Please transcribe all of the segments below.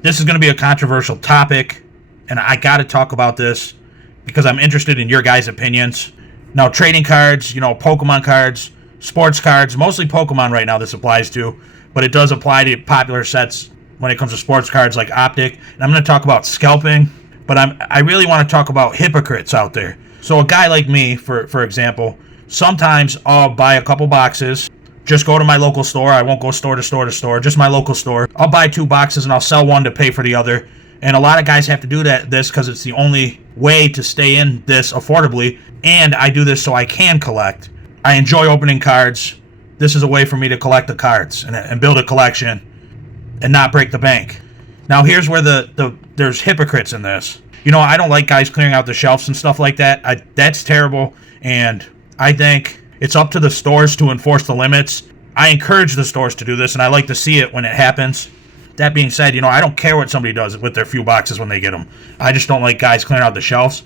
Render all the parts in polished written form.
This is going to be a controversial topic, and I got to talk about this because I'm interested in your guys' opinions. Now, trading cards, Pokemon cards, sports cards, mostly Pokemon right now this applies to, but it does apply to popular sets when it comes to sports cards like Optic. And I'm going to talk about scalping, but I really want to talk about hypocrites out there. So a guy like me, for example, sometimes I'll buy a couple boxes, just go to my local store. I won't go store to store to store, just my local store. I'll buy 2 boxes and I'll sell one to pay for the other. And a lot of guys have to do this because it's the only way to stay in this affordably. And I do this so I can collect. I enjoy opening cards. This is a way for me to collect the cards and build a collection and not break the bank. Now here's where there's hypocrites in this. I don't like guys clearing out the shelves and stuff like that. That's terrible, and I think it's up to the stores to enforce the limits. I encourage the stores to do this, and I like to see it when it happens. That being said, I don't care what somebody does with their few boxes when they get them. I just don't like guys clearing out the shelves.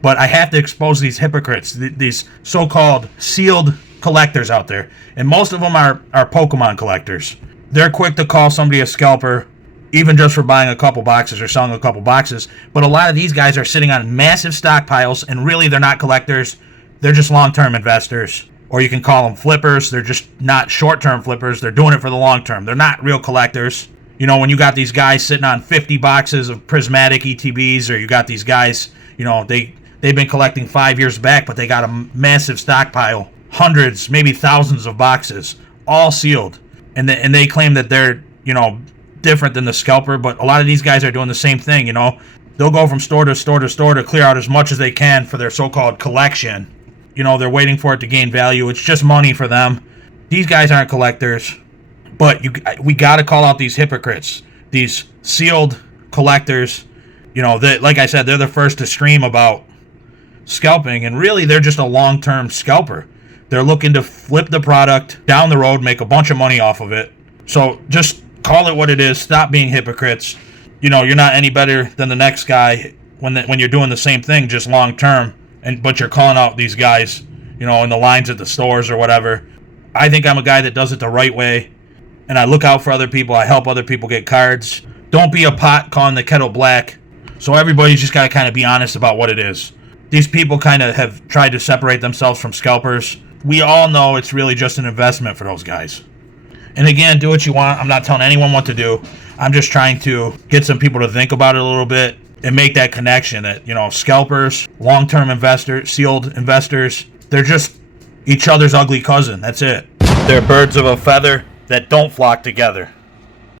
But I have to expose these hypocrites, these so-called sealed collectors out there. And most of them are Pokemon collectors. They're quick to call somebody a scalper, even just for buying a couple boxes or selling a couple boxes. But a lot of these guys are sitting on massive stockpiles, and really they're not collectors. They're just long-term investors. Or you can call them flippers. They're just not short-term flippers. They're doing it for the long term. They're not real collectors. When you got these guys sitting on 50 boxes of Prismatic ETBs, or you got these guys, they've been collecting 5 years back, but they got a massive stockpile, hundreds, maybe thousands of boxes, all sealed. And they claim that they're, different than the scalper, but a lot of these guys are doing the same thing, They'll go from store to store to store to clear out as much as they can for their so-called collection. They're waiting for it to gain value. It's just money for them. These guys aren't collectors. But we got to call out these hypocrites, these sealed collectors. Like I said, they're the first to scream about scalping, and really they're just a long-term scalper. They're looking to flip the product down the road, make a bunch of money off of it. So just call it what it is. Stop being hypocrites. You're not any better than the next guy when you're doing the same thing, just long-term. But you're calling out these guys, in the lines at the stores or whatever. I think I'm a guy that does it the right way. And I look out for other people. I help other people get cards. Don't be a pot calling the kettle black. So everybody's just got to kind of be honest about what it is. These people kind of have tried to separate themselves from scalpers. We all know it's really just an investment for those guys. And again, do what you want. I'm not telling anyone what to do. I'm just trying to get some people to think about it a little bit and make that connection that, scalpers, long-term investors, sealed investors, they're just each other's ugly cousin. That's it. They're birds of a feather that don't flock together.